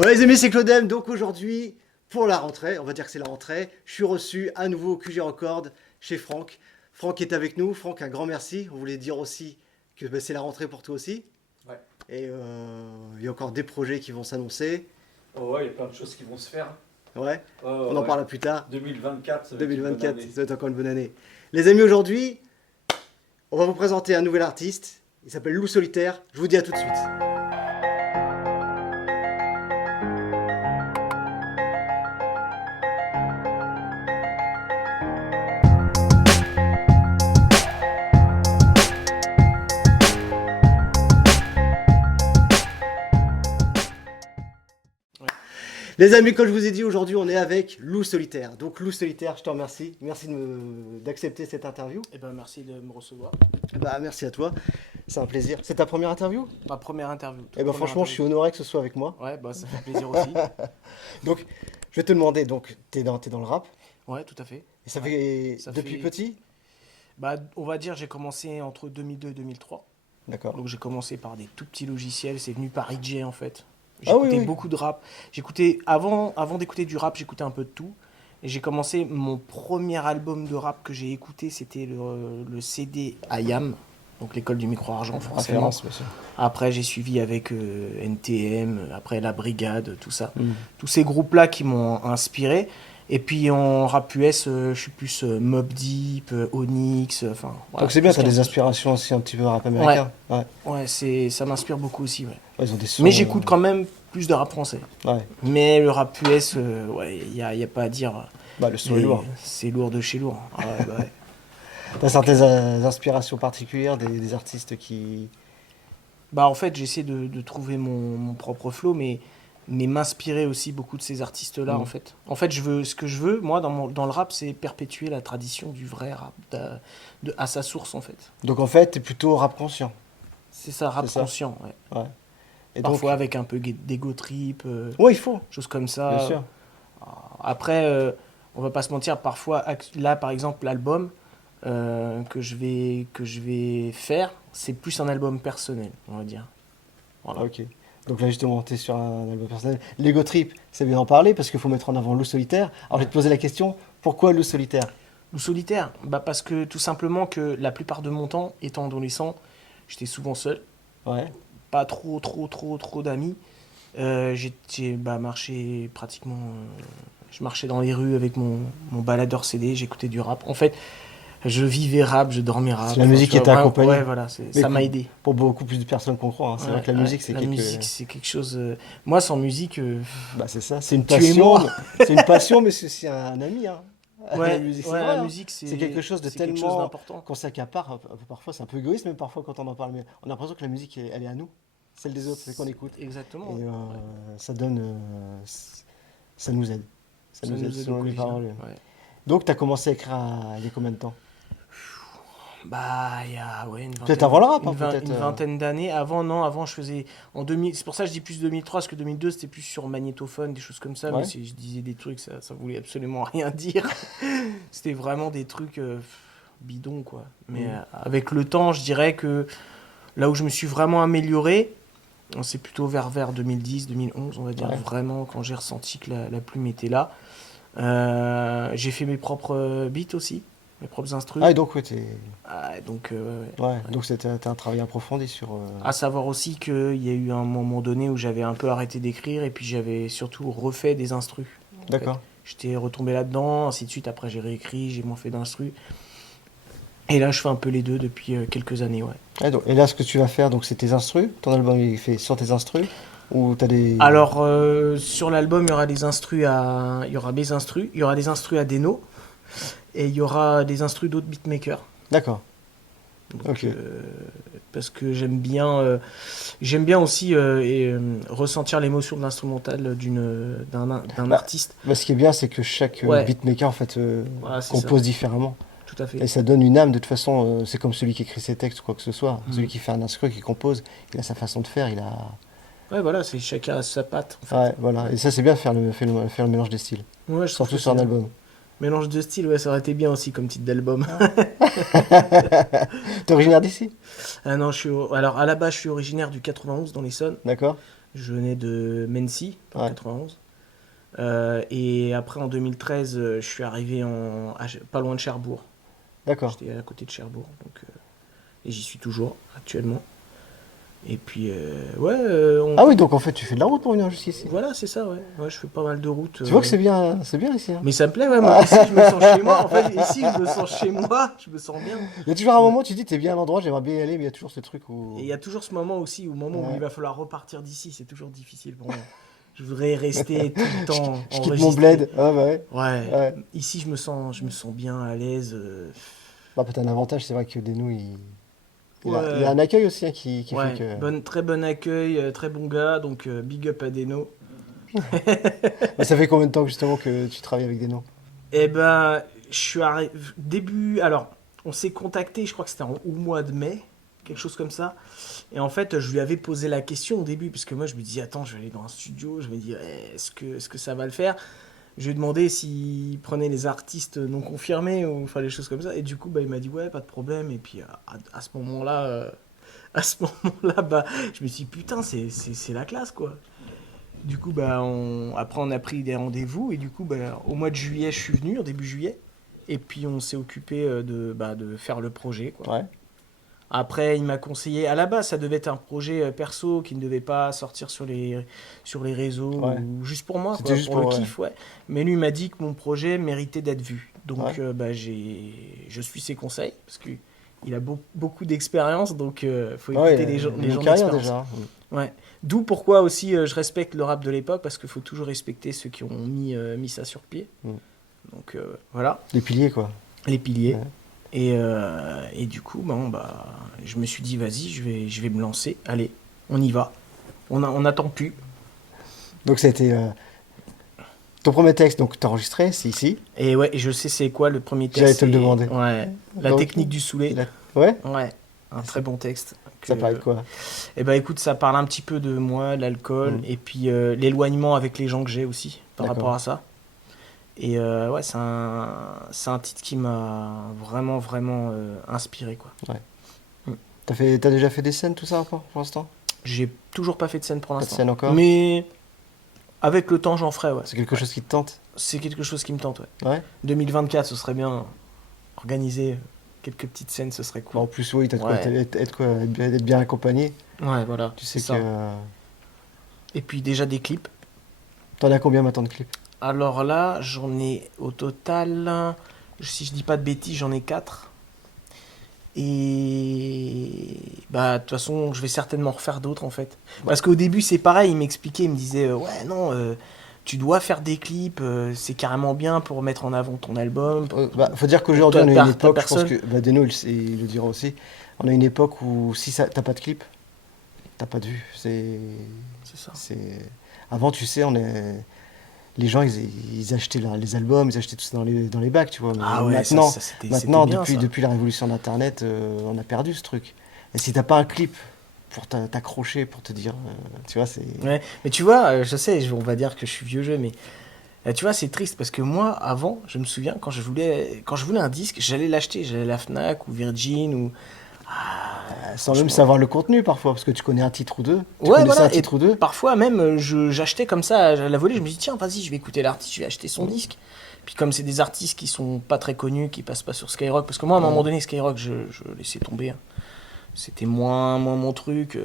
Ouais les amis, c'est Claudem, donc aujourd'hui, pour la rentrée, on va dire que c'est la rentrée, je suis reçu à nouveau au QG Record chez Franck. Franck est avec nous, Franck, un grand merci. On voulait dire aussi que c'est la rentrée pour toi aussi. Ouais. Et il y a encore des projets qui vont s'annoncer. Oh ouais, il y a plein de choses qui vont se faire. Ouais, Oh on en ouais. parlera plus tard. 2024, ça va être une bonne 2024, année. ça va être encore une bonne année. Les amis, aujourd'hui, on va vous présenter un nouvel artiste. Il s'appelle Loup Solitaire. Je vous dis à tout de suite. Les amis, comme je vous ai dit, aujourd'hui, on est avec Loup Solitaire. Donc, Loup Solitaire, je te remercie. Merci d'accepter cette interview. Eh ben, merci de me recevoir. Bah, merci à toi. C'est un plaisir. C'est ta première interview? Ma première interview. Eh ben, franchement, je suis honoré que ce soit avec moi. Ouais, bah ça fait plaisir aussi. Donc, je vais te demander, donc, t'es dans le rap. Ouais, tout à fait. Et ça Ouais. fait Ça depuis fait- petit? Bah, on va dire, j'ai commencé entre 2002 et 2003. D'accord. Donc j'ai commencé par des tout petits logiciels. C'est venu par IJ en fait. Ah oui, J'écoutais oui. beaucoup de rap. J'écoutais avant d'écouter du rap, j'écoutais un peu de tout. Et j'ai commencé mon premier album de rap que j'ai écouté, c'était le CD IAM, donc l'école du micro-argent forcément. Référence, monsieur. Après j'ai suivi avec NTM, après La Brigade, tout ça. Mm. Tous ces groupes-là qui m'ont inspiré. Et puis en rap US, je suis plus Mobb Deep, Onyx, enfin. voilà, Donc, c'est bien, tout ce t'as qui est des un peu- inspirations aussi un petit peu rap américain. Ouais. Ouais, ça m'inspire beaucoup aussi, ouais. Ouais, ils ont des sons, Mais j'écoute quand même plus de rap français. Ouais. Mais le rap US, ouais, y a pas à dire. Bah, le son est Mais lourd. C'est lourd de chez lourd. Ouais, bah ouais. T'as certaines inspirations particulières, des artistes qui. Bah, en fait, j'essaie de trouver mon propre flow, mais m'inspirer aussi beaucoup de ces artistes-là, Mm. en fait. En fait, ce que je veux, moi, dans le rap, c'est perpétuer la tradition du vrai rap, à sa source, en fait. Donc, en fait, t'es plutôt rap conscient. C'est ça, rap C'est ça. conscient, ouais. Ouais. Et Parfois donc. avec un peu d'ego trip, Ouais, il faut, choses comme ça. bien sûr. Après, on va pas se mentir, parfois, là par exemple, l'album que je vais faire, c'est plus un album personnel, on va dire. Voilà. Ok. Donc là, justement, t'es sur un album personnel. L'ego trip, c'est bien en parler parce qu'il faut mettre en avant Loup Solitaire. Alors, je vais te poser la question, pourquoi Loup Solitaire? Ou solitaire, bah parce que tout simplement que la plupart de mon temps, étant adolescent, j'étais souvent seul, Ouais. pas trop d'amis. J'ai marché pratiquement. Je marchais dans les rues avec mon baladeur CD, j'écoutais du rap. En fait, je vivais rap, je dormais rap. C'est la musique tu vois, qui t'a vraiment, accompagné. Ouais, voilà, ça m'a aidé. Pour beaucoup plus de personnes qu'on croit. Hein. C'est vrai Ouais, que la ouais, musique, c'est la musique, c'est quelque chose. Moi, sans musique, Bah, c'est ça. C'est une Tu es passion. mort. C'est une passion, mais c'est aussi un ami. Hein. ouais, La musique, c'est ouais, vrai, la hein. musique, C'est quelque chose de c'est quelque chose tellement d'important. qu'on s'accapare. Parfois, c'est un peu égoïste, même parfois quand on en parle. Mais on a l'impression que la musique, elle est à nous. Celle des autres, c'est qu'on écoute. Exactement. Et Ouais. ça donne. Ça nous aide. Ça nous aide au selon les quotidien. paroles. Ouais. Donc, tu as commencé à écrire il y a combien de temps? Bah, il y a une Peut-être vingtaine, avant le rap, hein, peut-être. une vingtaine d'années. Avant, non, avant je faisais en 2000. C'est pour ça que je dis plus 2003, parce que 2002 c'était plus sur magnétophone, des choses comme ça. Ouais. Mais si je disais des trucs, ça voulait absolument rien dire. C'était vraiment des trucs bidons, quoi. Mais avec le temps, je dirais que là où je me suis vraiment amélioré, c'est plutôt vers 2010, 2011, on va dire, Ouais. vraiment, quand j'ai ressenti que la plume était là. J'ai fait mes propres beats aussi, mes propres instrus. Ah, et donc, ouais, Donc, ouais. Donc, c'était un travail approfondi sur. à savoir aussi qu'il y a eu un moment donné où j'avais un peu arrêté d'écrire et puis j'avais surtout refait des instrus. D'accord. J'étais retombé là-dedans, ainsi de suite. Après, j'ai réécrit, j'ai moins fait d'instrus. Et là, je fais un peu les deux depuis quelques années, ouais. Et là, ce que tu vas faire, donc, c'est tes instrus. Ton album, il est fait sur tes instrus. Ou t'as des. Alors, sur l'album, il y aura des instrus il y aura mes instrus, il y aura des instrus à Deno et il y aura des instrus d'autres beatmakers. D'accord. Donc, Ok. parce que j'aime bien aussi ressentir l'émotion de l'instrumental d'un artiste. Bah, ce qui est bien, c'est que chaque Ouais. beatmaker, en fait, Voilà, c'est compose différemment. Tout à fait. Et ça donne une âme. De toute façon, c'est comme celui qui écrit ses textes ou quoi que ce soit. Mhm. Celui qui fait un instru, qui compose, il a sa façon de faire. Il a. Ouais, voilà, c'est chacun a sa patte. En fait. Ouais, voilà. Et ça, c'est bien de faire le mélange des styles. Ouais, je trouve Surtout que sur un c'est- album. Mélange de style, ouais, ça aurait été bien aussi comme titre d'album. T'es originaire d'ici? Ah non, alors à la base, je suis originaire du 91 dans l'Essonne. D'accord. Je venais de Mency, en Ouais. 91. Et après, en 2013, je suis arrivé pas loin de Cherbourg. D'accord. J'étais à côté de Cherbourg. Donc, et j'y suis toujours, actuellement. Et puis, ouais. Ah oui, donc en fait, tu fais de la route pour venir jusqu'ici. Voilà, c'est ça, ouais. Ouais, je fais pas mal de routes. Tu vois que c'est bien ici. Hein. Mais ça me plaît, ouais. Moi, ici, je me sens chez moi. En fait, ici, je me sens chez moi. Je me sens bien. Il y a toujours un moment où tu te dis, t'es bien à l'endroit, j'aimerais bien y aller, mais il y a toujours ce truc où. Et il y a toujours ce moment aussi, au moment où Ouais. il va falloir repartir d'ici. C'est toujours difficile pour moi. Je voudrais rester tout le temps Je quitte mon enregistré. bled. Ah bah ouais. Ouais. Ouais. Ici, je me sens bien à l'aise. Bah, peut-être un avantage, c'est vrai que Deno, il a Ouais. un accueil aussi hein, qui Ouais, fait que. très bon accueil, très bon gars, donc big up à Deno. Mais ça fait combien de temps justement que tu travailles avec Deno? Eh ben, je suis arrivé début. Alors, on s'est contacté, je crois que c'était au mois de mai, quelque chose comme ça. Et en fait, je lui avais posé la question au début, parce que moi, je me dis, attends, je vais aller dans un studio, je me dis, est-ce que ça va le faire? Je lui ai demandé s'il prenait les artistes non confirmés ou enfin des choses comme ça. Et du coup, bah, il m'a dit, ouais, pas de problème. Et puis, à ce moment-là. À ce moment-là, bah, je me suis dit, putain, c'est la classe, quoi. Du coup, bah, après, on a pris des rendez-vous. Et du coup, bah, au mois de juillet, je suis venu, en début juillet. Et puis, on s'est occupé de faire le projet, quoi. Ouais. Après, il m'a conseillé, à la base, ça devait être un projet perso qui ne devait pas sortir sur les réseaux, Ouais. ou juste pour moi, C'était quoi, juste pour le pour, kiff, ouais. Mais lui, il m'a dit que mon projet méritait d'être vu. Donc, Ouais. bah, je suis ses conseils, parce qu'il a beaucoup d'expérience, donc faut Ouais, écouter les gens une carrière d'expérience. déjà. Ouais. D'où pourquoi aussi je respecte le rap de l'époque, parce qu'il faut toujours respecter ceux qui ont mis ça sur pied. Mm. Donc voilà, Les piliers quoi. les piliers. Ouais. Et du coup, bon, bah, je me suis dit, vas-y, je vais me lancer. Allez, on y va. On n'attend plus. Donc ça a été ton premier texte, donc t'as enregistré, c'est ici. Et ouais, et je sais c'est quoi le premier texte. J'allais te le c'est- demander. Ouais, la Donc, technique du saoulé. Ouais. Ouais, un très bon texte. Ça parlait de quoi? Eh ben écoute, ça parle un petit peu de moi, de l'alcool, Mm. et puis l'éloignement avec les gens que j'ai aussi, par D'accord. rapport à ça. Et ouais, c'est un titre qui m'a vraiment, vraiment inspiré, quoi. T'as déjà fait des scènes tout ça pour l'instant? J'ai toujours pas fait de scène pour Pas de l'instant. scène encore? Mais avec le temps, j'en ferai, ouais. C'est quelque chose qui te tente? C'est quelque chose qui me tente, ouais. Ouais. 2024, ce serait bien organiser quelques petites scènes, ce serait Bah, cool. en plus oui, t'as de quoi Ouais. être bien accompagné. Ouais, voilà. Tu sais c'est que ça. Et puis déjà des clips. t'en as combien maintenant de clips? Alors là, j'en ai au total, si je dis pas de bêtises, j'en ai 4. Et bah de toute façon, je vais certainement refaire d'autres en fait. Parce qu'au début, c'est pareil, il m'expliquait, il me disait ouais, non, tu dois faire des clips, c'est carrément bien pour mettre en avant ton album. Bah, faut dire qu'aujourd'hui toi, on a une ta époque, je pense personne. que bah, Deno il le dira aussi, on a une époque où si t'as pas de clip, t'as pas de vue. C'est ça. Avant tu sais, les gens ils achetaient les albums, ils achetaient tout ça dans les bacs, tu vois. Mais Ah ouais, maintenant, c'était maintenant bien, ça. depuis la révolution d'Internet, on a perdu ce truc. Et si t'as pas un clip pour t'accrocher, pour te dire, tu vois, c'est. Ouais, mais tu vois, je sais, on va dire que je suis vieux jeu, mais tu vois, c'est triste parce que moi, avant, je me souviens, quand je voulais un disque, j'allais l'acheter, j'allais à la Fnac ou Virgin ou. Sans même franchement. savoir le contenu parfois, parce que tu connais un titre ou deux. Tu Ouais, connaissais voilà, un et titre ou deux. parfois même, j'achetais comme ça à la volée, je me dis, tiens, vas-y, je vais écouter l'artiste, je vais acheter son disque. Puis comme c'est des artistes qui sont pas très connus, qui passent pas sur Skyrock, parce que moi, à un moment donné, Skyrock, je laissais tomber. Hein. C'était moins mon truc.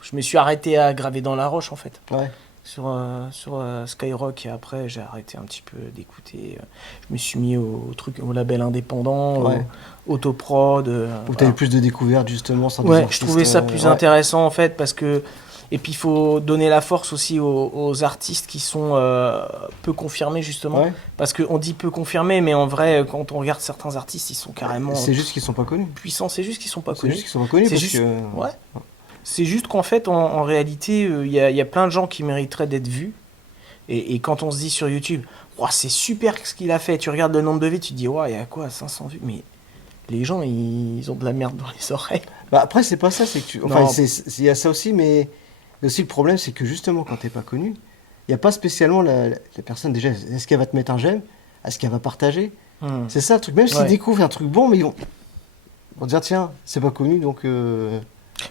Je me suis arrêté à graver dans la roche, en fait. Ouais. Sur Skyrock, et après j'ai arrêté un petit peu d'écouter. Je me suis mis au label indépendant, Ouais. au autoprod. Où Voilà. t'avais plus de découvertes justement sans des Ouais, je artistes, trouvais ça plus ouais. intéressant en fait parce que. Et puis il faut donner la force aussi aux artistes qui sont peu confirmés justement. Ouais. Parce qu'on dit peu confirmés, mais en vrai, quand on regarde certains artistes, ils sont carrément C'est juste qu'ils sont pas connus. puissants. C'est juste qu'ils sont pas C'est connus. juste qu'ils sont pas connus C'est parce juste- que. Ouais. C'est juste qu'en fait, en réalité, il y a plein de gens qui mériteraient d'être vus. Et quand on se dit sur YouTube, ouah, c'est super ce qu'il a fait, tu regardes le nombre de vues, tu te dis, ouais, il y a quoi, 500 vues? Mais les gens, ils ont de la merde dans les oreilles. Bah après, c'est pas ça, c'est que tu. Enfin, Non. il y a ça aussi, mais aussi le problème, c'est que justement, quand t'es pas connu, il n'y a pas spécialement la personne déjà. Est-ce qu'elle va te mettre un j'aime? Est-ce qu'elle va partager? Hmm. C'est ça le truc. Même s'ils Ouais. découvrent un truc bon, mais ils vont dire, tiens, c'est pas connu, donc.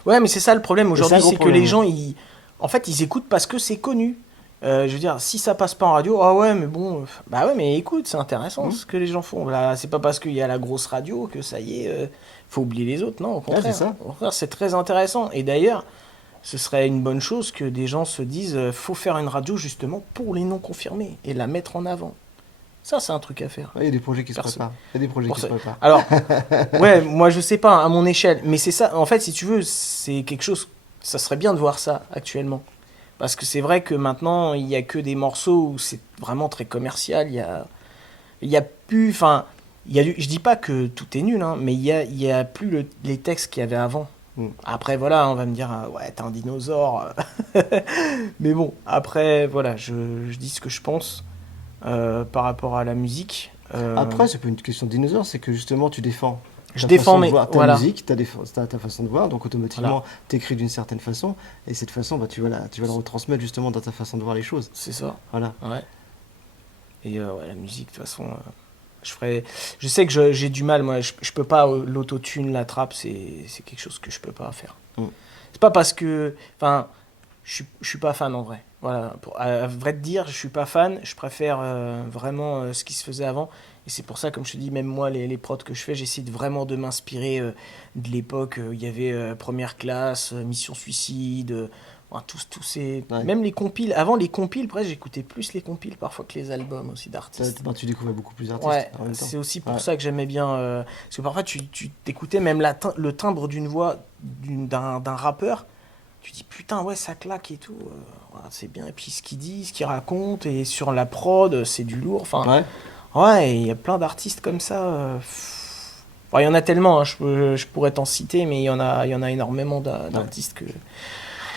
Ouais, mais c'est ça le problème c'est aujourd'hui, un gros c'est que problème, les gens, ils. En fait, ils écoutent parce que c'est connu. Je veux dire, si ça passe pas en radio, ah ouais, mais bon, bah ouais, mais écoute, c'est intéressant ce que les gens font. Là, c'est pas parce qu'il y a la grosse radio que ça y est, faut oublier les autres. Non, au contraire. c'est ça. Au contraire, c'est très intéressant. Et d'ailleurs, ce serait une bonne chose que des gens se disent, faut faire une radio justement pour les non confirmés et la mettre en avant. Ça, c'est un truc à faire. Il y a des projets qui se préparent. Il y a des projets Pour qui ça- se préparent. Alors, ouais, moi je sais pas, à mon échelle, mais c'est ça, en fait, si tu veux, c'est quelque chose, ça serait bien de voir ça actuellement. Parce que c'est vrai que maintenant, il y a que des morceaux où c'est vraiment très commercial, il y a plus, enfin, je dis pas que tout est nul, hein, mais il y a plus les textes qu'il y avait avant. Après, voilà, on va me dire, ouais, t'es un dinosaure. Mais bon, après, voilà, je dis ce que je pense par rapport à la musique. Après, c'est pas une question de dinosaure, c'est que justement, tu défends. Je défends, mais ta voilà. musique, ta façon de voir, donc automatiquement, t'écris d'une certaine façon, et cette façon, bah, tu vas la retransmettre justement dans ta façon de voir les choses. C'est ça. Voilà. Ouais. Et ouais, la musique, de toute façon, je sais que j'ai du mal, moi, je peux pas, l'autotune, la trappe, c'est quelque chose que je peux pas faire. C'est pas parce que, enfin, je suis pas fan en vrai. Voilà, à vrai te dire, je suis pas fan, je préfère vraiment ce qui se faisait avant. Et c'est pour ça, comme je te dis, même moi, les prods que je fais, j'essaie vraiment de m'inspirer de l'époque où il y avait Première Classe, Mission Suicide, tous ces... Ouais. Même les compiles. Avant, les compiles, presque, j'écoutais plus les compiles parfois que les albums aussi d'artistes. Tu découvrais beaucoup plus d'artistes Ouais, en même temps. c'est aussi pour Ouais. ça que j'aimais bien. Parce que parfois, tu t'écoutais même le timbre d'une voix d'un rappeur. Tu dis putain, ouais, ça claque et tout. Voilà, c'est bien. Et puis ce qu'il dit, ce qu'il raconte, et sur la prod, c'est du lourd. Enfin, ouais, il y a plein d'artistes comme ça. Bon, il y en a tellement, hein, je pourrais t'en citer, mais il y en a énormément d'artistes que.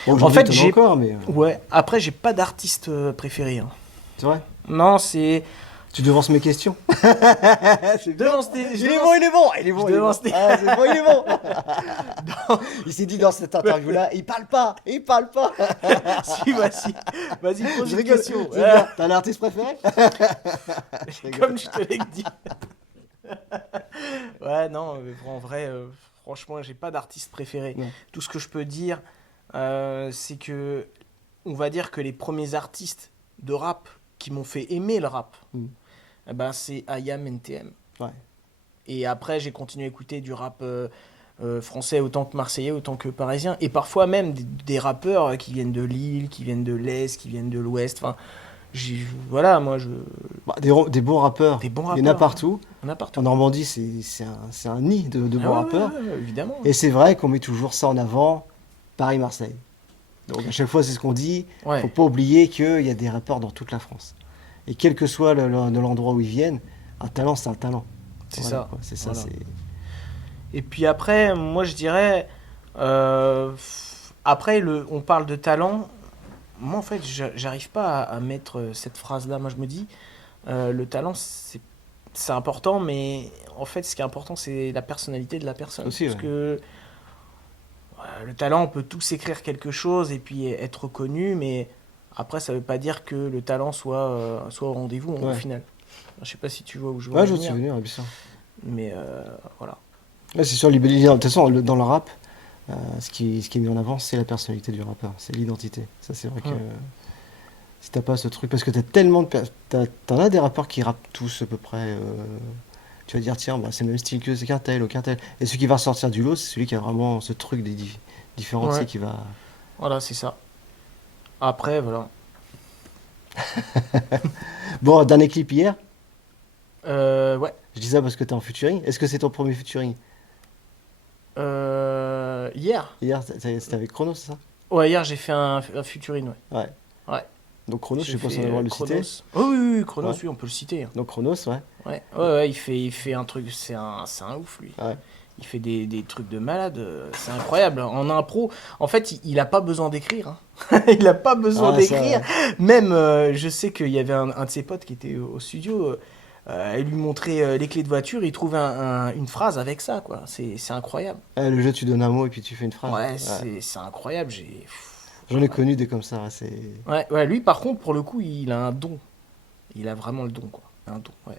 Bon, En fait, j'ai encore, mais Ouais, après, j'ai pas d'artiste préféré. Hein. c'est vrai. Non, c'est. Tu devances mes questions. Devance Il est bon, il est bon, il est bon. Je devance tes- Ah, c'est bon, il est bon. Il s'est dit dans cette interview-là, il parle pas. Si, vas-y, pose Je une rigole. question. C'est bien. T'as un artiste préféré? Comme je te l'ai dit. Ouais, non, en vrai, franchement, j'ai pas d'artiste préféré. Non. Tout ce que je peux dire, c'est que, on va dire que les premiers artistes de rap qui m'ont fait aimer le rap, eh ben, c'est IAM, NTM. Ouais. Et après, j'ai continué à écouter du rap français autant que marseillais, autant que parisien. Et parfois même des rappeurs qui viennent de Lille, qui viennent de l'Est, qui viennent de l'Ouest. Enfin, voilà, moi, Bah, des bons rappeurs. Des bons Il y en a rappeurs, partout. on a partout. En Normandie, c'est un nid de Ah bons ouais, rappeurs. ouais, évidemment. Et c'est vrai qu'on met toujours ça en avant, Paris-Marseille. Donc à chaque fois, c'est ce qu'on dit. Ouais. Faut pas oublier qu'il y a des rappeurs dans toute la France. Et quel que soit l'endroit où ils viennent, un talent, c'est un talent. C'est Voilà, ça. quoi. C'est ça. Voilà. C'est... Et puis après, moi je dirais, après on parle de talent. Moi en fait, j'arrive pas à mettre cette phrase-là. Moi je me dis, le talent c'est important, mais en fait ce qui est important c'est la personnalité de la personne. Aussi, Parce ouais. que le talent, on peut tous écrire quelque chose et puis être reconnu, mais après ça veut pas dire que le talent soit au rendez-vous au Ouais. final. Je sais pas si tu vois où je veux Ouais, en je veux te venir, souvenir, bien sûr. mais voilà. Ouais, c'est sûr, de toute façon, dans le rap, ce qui est mis en avant, c'est la personnalité du rappeur, c'est l'identité. Ça, c'est vrai que si t'as pas ce truc, parce que t'as tellement de t'en as des rappeurs qui rappent tous à peu près. Tu vas dire, tiens, bah, c'est le même style que c'est qu'un tel ou qu'un tel. Et celui qui va ressortir du lot, c'est celui qui a vraiment ce truc des différents, tu sais, Ouais. qui va. Voilà, c'est ça. Après, voilà. Bon, dernier clip hier, Ouais. je dis ça parce que t'es en featuring. Est-ce que c'est ton premier featuring? Hier. Hier, c'était avec Chronos, c'est ça? Ouais, hier, j'ai fait un featuring, ouais. Ouais. Ouais. Donc Chronos, je J'ai sais pas si fait, on a le droit de le Chronos. citer. Oh, oui, Chronos, Ouais. oui, on peut le citer. Hein. Donc Chronos, ouais. Ouais, il fait un truc, c'est un ouf, lui. Ouais. Il fait des trucs de malade, c'est incroyable. En impro, en fait, il a pas besoin d'écrire. Hein. Il a pas besoin Ah, ça, d'écrire. Même, je sais qu'il y avait un de ses potes qui était au studio. Elle lui montrait les clés de voiture, il trouvait une phrase avec ça, quoi. C'est incroyable. Le jeu, tu donnes un mot et puis tu fais une phrase. Ouais, c'est incroyable. J'en ai connu des comme ça. Ouais, lui, par contre, pour le coup, il a un don. Il a vraiment le don, quoi. Un don, ouais.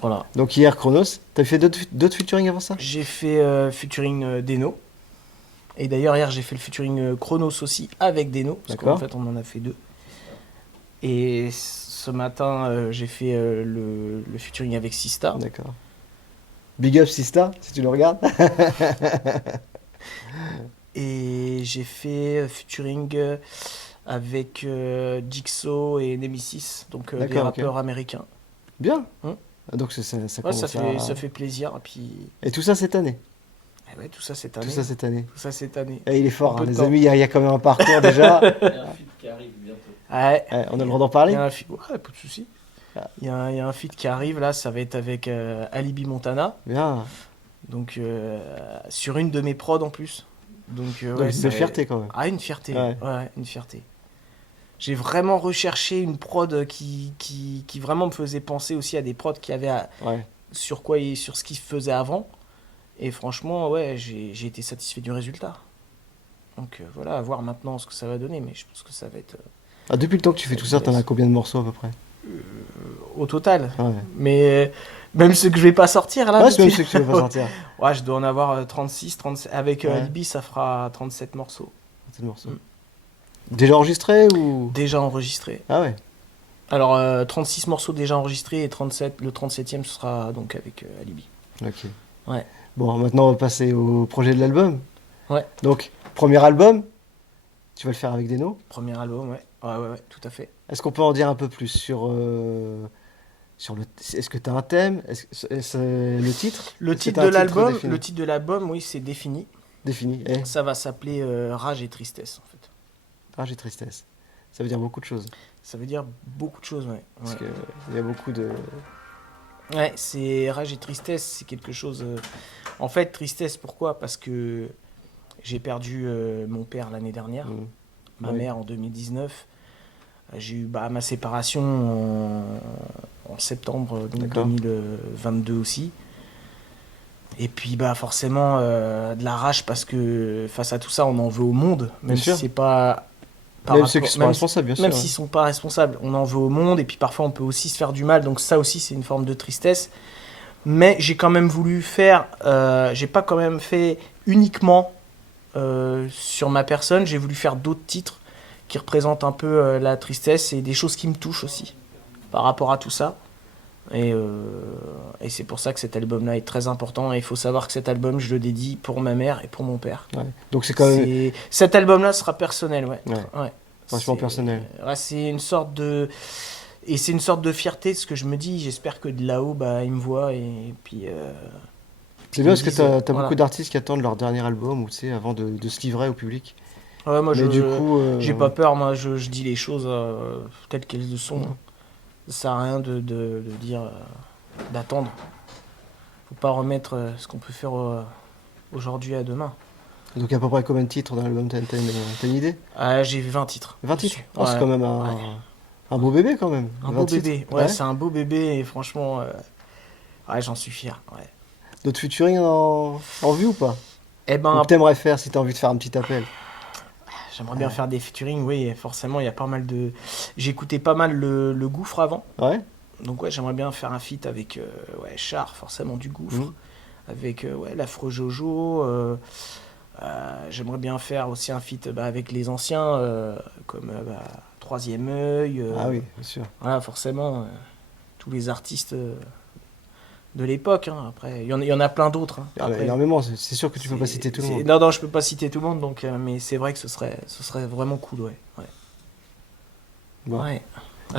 Voilà. Donc hier, Chronos. T'as fait d'autres featuring avant ça? J'ai fait featuring Deno. Et d'ailleurs, hier, j'ai fait le featuring Chronos aussi avec Deno, parce qu'en D'accord. fait, on en a fait 2. Et ce matin, j'ai fait le featuring avec Sista. D'accord. Big up Sista, si tu le regardes. Et j'ai fait featuring avec Jigsaw et Nemesis, donc des D'accord, ok. rappeurs américains. Bien. Hum. Donc ça Ouais, commence ça fait plaisir. Et puis, Et tout ça cette année. ouais, tout ça cette année. Tout ça cette année. Tout ça cette année. Et il est fort, Un peu de les temps. amis, il y a quand même un parcours déjà. Il y a un feat qui arrive bientôt. Ouais. On a le droit d'en Il parler? y a un feat, ouais, pas de souci. Ah. Il y a un feat qui arrive là, ça va être avec Alibi Montana, Bien. donc sur une de mes prods en plus. Donc, Donc ouais, une ça belle va- fierté quand même. Ah, une fierté, Ouais. ouais, une fierté. J'ai vraiment recherché une prod qui vraiment me faisait penser aussi à des prods qui avaient Ouais. sur ce qu'ils faisaient avant. Et franchement, ouais, j'ai été satisfait du résultat. Donc voilà, à voir maintenant ce que ça va donner, mais je pense que ça va être Ah, depuis le temps que tu fais tout ça, t'en as combien de morceaux à peu près? au total. Ouais. Mais même ceux que je vais pas sortir là. Ouais, tout c'est de même suite. ceux que tu veux pas sortir. Ouais, je dois en avoir 36, 37. Avec Ouais. Alibi, ça fera 37 morceaux. C'est le morceau. Mm. Déjà enregistré ou? Déjà enregistrés. Ah ouais. Alors, 36 morceaux déjà enregistrés et 37, le 37e ce sera donc avec Alibi. Ok. Ouais. Bon, maintenant on va passer au projet de l'album. Ouais. Donc, premier album, tu vas le faire avec Deno. Premier album, ouais. Ouais, tout à fait. Est-ce qu'on peut en dire un peu plus sur le. Est-ce que tu as un thème? Est-ce le titre? Le Est-ce que titre t'as un de l'album, défini? le titre de l'album, oui, c'est défini. Défini. Eh, Ça va s'appeler Rage et Tristesse, en fait. rage et tristesse. Ça veut dire beaucoup de choses. Ça veut dire beaucoup de choses, ouais. Parce Ouais. que il y a beaucoup de. Ouais, c'est Rage et Tristesse, c'est quelque chose. En fait, tristesse, pourquoi? Parce que j'ai perdu mon père l'année dernière, Mm. ma Oui. mère en 2019. J'ai eu ma séparation en septembre donc D'accord. 2022 aussi. Et puis forcément de la rage parce que face à tout ça, on en veut au monde, même Bien si sûr. c'est pas par Même ceux rapport- qui sont pas même responsables, bien sûr. même s'ils sont pas responsables, on en veut au monde et puis parfois on peut aussi se faire du mal, donc ça aussi c'est une forme de tristesse. Mais j'ai quand même voulu faire, j'ai pas quand même fait uniquement sur ma personne, j'ai voulu faire d'autres titres qui représentent un peu la tristesse et des choses qui me touchent aussi par rapport à tout ça. Et c'est pour ça que cet album-là est très important et il faut savoir que cet album je le dédie pour ma mère et pour mon père. Ouais. Donc c'est quand même. Cet album-là sera personnel, ouais. Ouais. Ouais. Vachement C'est- personnel. Ouais, c'est une sorte de... Et c'est une sorte de fierté, ce que je me dis. J'espère que de là-haut, ils me voient et puis... C'est bien parce ils que disent, t'as voilà. beaucoup d'artistes qui attendent leur dernier album ou tu sais avant de se livrer au public. Ouais, moi, Mais du coup, j'ai pas peur. Moi, je dis les choses telles qu'elles le sont. Ouais. Ça sert à rien de dire... d'attendre. Faut pas remettre ce qu'on peut faire aujourd'hui à demain. donc à peu près combien de titres dans l'album? T'as une idée? J'ai 20 titres. 20 titres? dessus. Oh, c'est Ouais. quand même Ouais. un beau bébé quand même. Un 20 beau titres. bébé. Ouais, c'est un beau bébé et franchement... ouais, j'en suis fier. Ouais. D'autres featuring en vue ou pas? Eh Ou ben, que t'aimerais faire si t'as envie de faire un petit appel? j'aimerais bien faire des featuring, oui, forcément, il y a pas mal de... J'écoutais pas mal le Gouffre avant, Ouais? donc ouais, j'aimerais bien faire un feat avec Char, forcément du Gouffre, Mhm. avec l'Affreux Jojo, j'aimerais bien faire aussi un feat avec les anciens, comme Troisième Œil, Ah oui, bien sûr. voilà, forcément, tous les artistes de l'époque, hein. Après, il y en a plein d'autres. Hein. Il y en a Après, énormément, c'est sûr que tu peux pas citer tout le monde. Non, je peux pas citer tout le monde, donc, mais c'est vrai que ce serait vraiment cool, ouais. Bon. Ouais.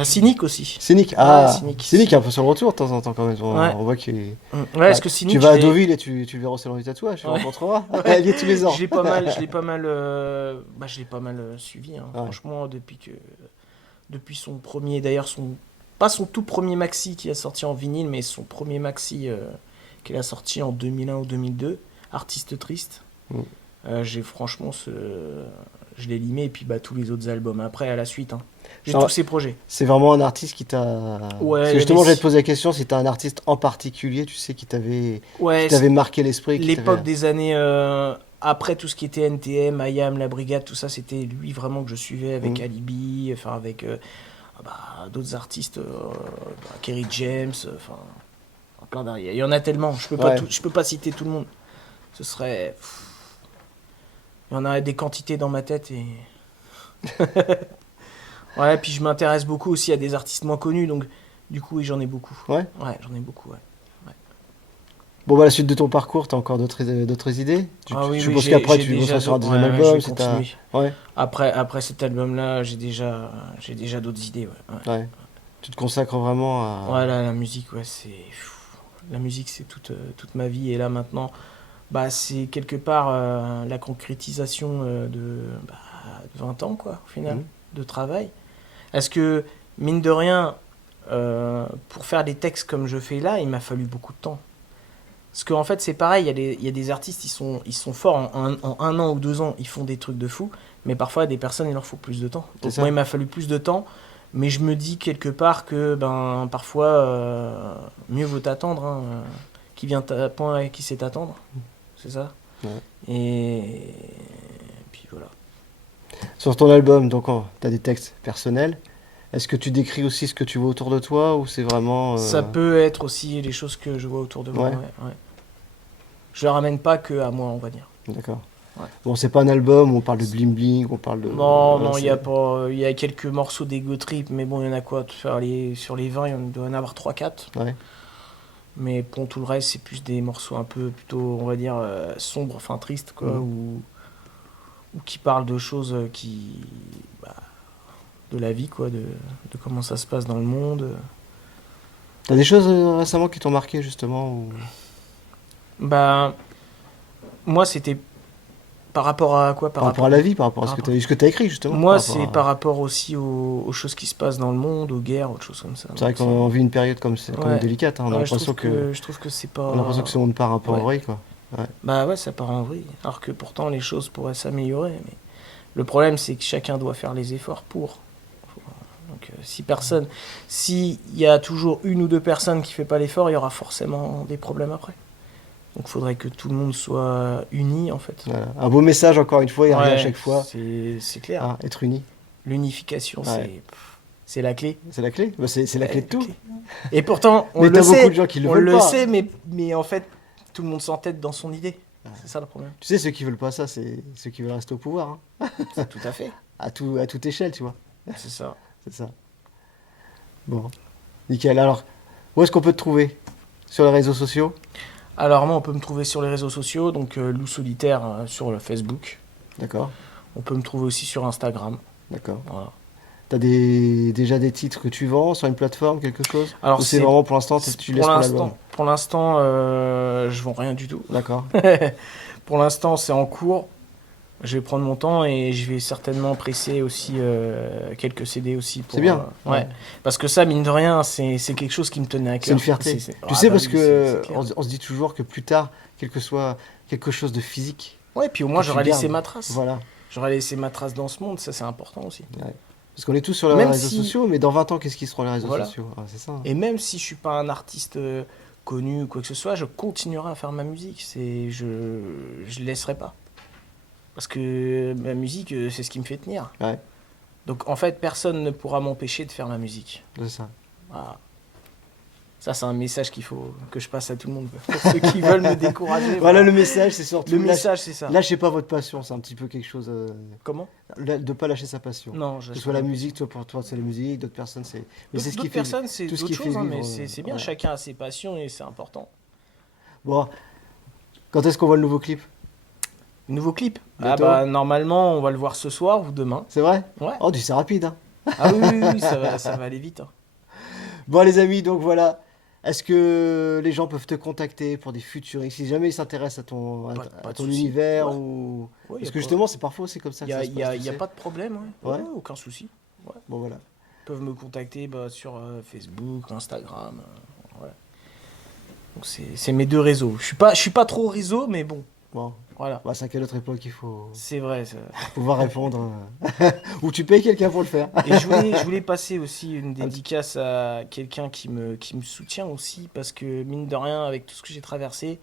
Cynique aussi. Cynic, ah, Cynic. Cynic est un peu sur le retour de temps en temps quand même. Ouais. On voit qu'il est. Ouais, est-ce que Cynique, Tu vas à je l'ai- Deauville et tu le verras au salon du tatouage, tu le Ouais. rencontreras. Il y est tous les ans. je l'ai pas mal suivi, hein. Ouais. Franchement, depuis son premier, d'ailleurs, pas son tout premier maxi qui a sorti en vinyle, mais son premier maxi qu'il a sorti en 2001 ou 2002, Artiste Triste. Mm. Franchement, je l'ai limé, et puis tous les autres albums. Après, à la suite, hein. J'ai Ça tous va. ces projets. C'est vraiment un artiste qui t'a. Ouais, Parce que justement, mais j'allais te poser la question si t'as un artiste en particulier, tu sais, qui t'avait Ouais, marqué l'esprit. qui l'époque t'avait- des années après tout ce qui était NTM, IAM, La Brigade, tout ça, c'était lui vraiment que je suivais avec Mhm. Alibi, enfin avec d'autres artistes, Kerry James, enfin plein d'arrières. Il y en a tellement, je peux Ouais. pas citer tout le monde. Ce serait Il y en a des quantités dans ma tête et... Ouais, puis je m'intéresse beaucoup aussi à des artistes moins connus, donc du coup, oui, j'en ai beaucoup. Ouais. Ouais, j'en ai beaucoup, ouais. Bon, bah, la suite de ton parcours, t'as encore d'autres idées? Ah oui, Je oui, suppose qu'après, j'ai tu déjà bosseras sur un d'autres- deuxième ouais, album, je vais c'est ta... continuer. Ouais, Après cet album-là, j'ai déjà d'autres idées, ouais. Ouais. ouais. Tu te consacres vraiment à... Ouais, la musique, ouais, la musique, c'est toute ma vie. Et là, maintenant, bah, c'est quelque part la concrétisation bah, de 20 ans, quoi, au final, Mhm. de travail. Est-ce que, mine de rien, pour faire des textes comme je fais là, il m'a fallu beaucoup de temps. Parce qu'en fait, c'est pareil, il y a des artistes, ils sont forts en 1 an ou 2 ans, ils font des trucs de fou, mais parfois, à des personnes, il leur faut plus de temps. Donc, ça. moi, il m'a fallu plus de temps, mais je me dis quelque part que, ben, parfois, mieux vaut t'attendre, hein, qui vient à point et qui sait t'attendre, c'est ça. Ouais. Et puis voilà. Sur ton album, donc, t'as des textes personnels. Est-ce que tu décris aussi ce que tu vois autour de toi ou c'est vraiment... Ça peut être aussi les choses que je vois autour de moi, Ouais. ouais. Je le ramène pas que à moi, on va dire. D'accord. Ouais. Bon, c'est pas un album où on parle de bling bling, on parle de... Non, voilà, non, il y a c'est- pas, il y a quelques morceaux d'Ego Trip, mais bon, il y en a quoi, sur les 20, il doit y en avoir 3-4. Ouais. Mais pour tout le reste, c'est plus des morceaux un peu plutôt, on va dire, sombres, enfin tristes, quoi, ou qui parlent de choses bah, de la vie, quoi, de comment ça se passe dans le monde. T'as des choses récemment qui t'ont marqué, justement ou... Bah, moi, c'était par rapport à quoi? Par rapport à la vie, par rapport à par ce que t'as écrit, justement. Moi, par rapport c'est à- par rapport aussi aux choses qui se passent dans le monde, aux guerres, autre chose comme ça. C'est vrai Donc, qu'on vit une période comme c'est quand même Ouais. délicate, hein. On a ouais, je l'impression trouve que... je trouve que c'est pas... On a l'impression que ce monde part un peu en Ouais. vrille, quoi. Bah ouais, ça part en vrille. Alors que pourtant, les choses pourraient s'améliorer. Mais le problème, c'est que chacun doit faire les efforts pour. Donc, s'il y a toujours une ou deux personnes qui ne font pas l'effort, il y aura forcément des problèmes après. Donc, il faudrait que tout le monde soit uni, en fait. Voilà. Un beau message, encore une fois, il y a rien à Ouais, chaque fois. c'est clair. Hein, être unis, L'unification, Ouais. c'est la clé. c'est la clé. Bah, c'est la clé de tout. Et pourtant, on Mais le t'as beaucoup sait, de gens qui le on veulent le pas. sait, mais en fait, tout le monde s'entête dans son idée. C'est ça le problème. Tu sais, ceux qui veulent pas ça, c'est ceux qui veulent rester au pouvoir. Hein. Tout à fait. À toute échelle, tu vois. C'est ça. C'est ça. Bon. Nickel. Alors, où est-ce qu'on peut te trouver? Sur les réseaux sociaux? Alors moi, on peut me trouver sur les réseaux sociaux, donc Loup Solitaire sur le Facebook. D'accord. On peut me trouver aussi sur Instagram. D'accord. Voilà. T'as déjà des titres que tu vends sur une plateforme, quelque chose? Alors Ou c'est vraiment pour l'instant, tu laisses pour l'album? Pour l'instant, je vends rien du tout. D'accord. Pour l'instant, c'est en cours. Je vais prendre mon temps et je vais certainement presser aussi quelques CD aussi. C'est bien. Ouais. Parce que ça, mine de rien, c'est quelque chose qui me tenait à cœur. C'est une fierté. Tu Tu sais, bah parce oui, que c'est clair. on se dit toujours que plus tard, quel que soit quelque chose de physique, Ouais, puis au moins que tu j'aurais laissé gardes. ma trace. Voilà. J'aurais laissé ma trace dans ce monde, ça c'est important aussi. Ouais. Parce qu'on est tous sur les Même réseaux si- sociaux, mais dans 20 ans, qu'est-ce qui seront les réseaux Voilà. sociaux? Ah, c'est ça. Hein. Et même si je suis pas un artiste connu ou quoi que ce soit, je continuerai à faire ma musique. Je laisserai pas. Parce que ma musique, c'est ce qui me fait tenir. Ouais, Donc en fait, personne ne pourra m'empêcher de faire ma musique. c'est ça. Voilà. Ça, c'est un message qu'il faut que je passe à tout le monde, quoi. Pour ceux qui veulent me décourager. Voilà, le message, c'est surtout Le message, c'est ça. lâchez pas votre passion, c'est un petit peu quelque chose Comment? de pas lâcher sa passion. Non, je Que ce soit la musique, toi pour toi c'est la musique, d'autres personnes c'est. Mais c'est ce qui D'autres fait. personnes, c'est tout ce d'autres qui fait choses, hein, vivre, mais c'est bien. ouais. Chacun a ses passions et c'est important. Bon, quand est-ce qu'on voit le nouveau clip? Nouveau clip. Ah Bientôt. bah normalement, on va le voir ce soir ou demain. C'est vrai? Ouais. Oh, c'est rapide. Hein. Ah oui, ça va aller vite. Hein. Bon les amis, donc voilà. Est-ce que les gens peuvent te contacter pour des featuring si jamais ils s'intéressent à ton, Pas de ton souci. univers Ouais. ou... Ouais, Parce que justement c'est parfois c'est comme ça que ça se passe. Il tu y a sais. pas de problème. Ouais. Ouais. Ouais, aucun souci. Bon voilà. Ils peuvent me contacter sur Facebook, Instagram. Voilà. Donc c'est mes deux réseaux. Je suis pas trop réseau, mais bon, Bon, voilà. bah, c'est à quelle autre époque il faut C'est vrai. Ça. pouvoir répondre. Ou tu payes quelqu'un pour le faire. Et je voulais passer aussi une dédicace à quelqu'un qui me soutient aussi, parce que mine de rien, avec tout ce que j'ai traversé,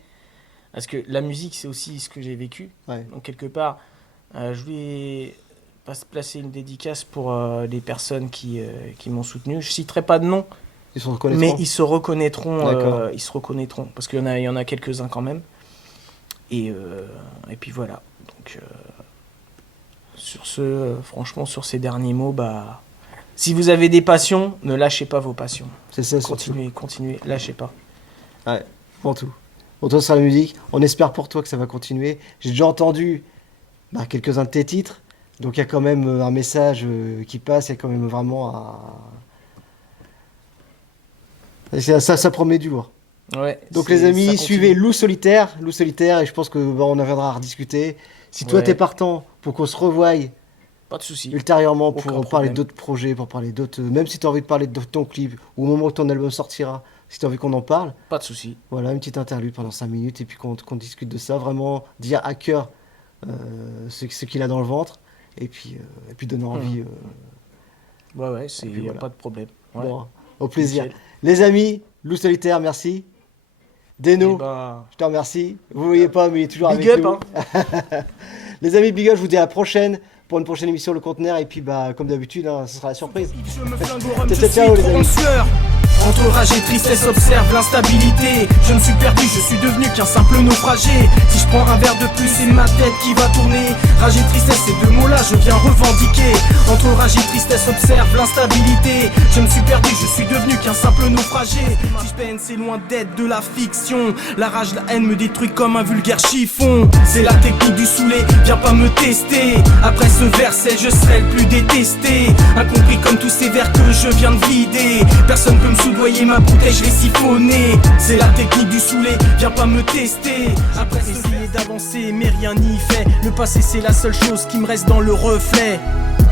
parce que la musique, c'est aussi ce que j'ai vécu. Ouais. Donc quelque part, je voulais placer une dédicace pour les personnes qui m'ont soutenu. Je citerai pas de nom, Ils sont reconnaissants. mais ils se reconnaîtront. D'accord. Ils se reconnaîtront, parce qu'il y en a quelques-uns quand même. Et puis voilà. Donc sur franchement, sur ces derniers mots, si vous avez des passions, ne lâchez pas vos passions. C'est ça, Continuez, lâchez pas. Ouais, pour tout. Pour toi, sur la musique, on espère pour toi que ça va continuer. J'ai déjà entendu quelques-uns de tes titres, donc il y a quand même un message qui passe, il y a quand même vraiment ça promet du lourd. Ouais, donc les amis, suivez Loup Solitaire, et je pense que on en viendra à rediscuter. Si toi t'es partant pour qu'on se revoie pas de souci. Ultérieurement pour parler d'autres projets, pour parler d'autres, même si tu as envie de parler de ton clip ou au moment où ton album sortira, si tu as envie qu'on en parle, pas de souci. Voilà, une petite interlude pendant 5 minutes et puis qu'on discute de ça, vraiment dire à cœur ce qu'il a dans le ventre et puis donner envie. Ouais, il n'y a pas de problème. Ouais. Bon, au plaisir. Les amis, Loup Solitaire, merci. Deno, je te remercie. Vous ne voyez pas, mais il est toujours big avec up, nous. Hein. Les amis, big up, je vous dis à la prochaine pour une prochaine émission Le Conteneur et puis comme d'habitude, ce sera la surprise. Ciao les amis. Entre rage et tristesse, observe l'instabilité. Je me suis perdu, je suis devenu qu'un simple naufragé. Si je prends un verre de plus, c'est ma tête qui va tourner. Rage et tristesse, ces deux mots-là, je viens revendiquer. Entre rage et tristesse, observe l'instabilité. Je me suis perdu, je suis devenu qu'un simple naufragé. Si je peine, c'est loin d'être de la fiction. La rage, la haine me détruit comme un vulgaire chiffon. C'est la technique du saoulé, viens pas me tester. Après ce verset, je serai le plus détesté. Incompris comme tous ces verres que je viens de vider. Personne peut me soudoyer ma bouteille, je vais siphonner. C'est la technique du saoulé, viens pas me tester. Après essayer d'avancer mais rien n'y fait. Le passé c'est la seule chose qui me reste dans le reflet.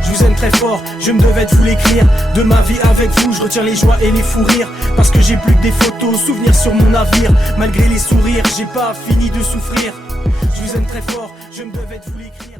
Je vous aime très fort, je me devais de vous l'écrire. De ma vie avec vous, je retiens les joies et les fous rires. Parce que j'ai plus que des photos, souvenirs sur mon navire. Malgré les sourires, j'ai pas fini de souffrir. Je vous aime très fort, je me devais de vous l'écrire.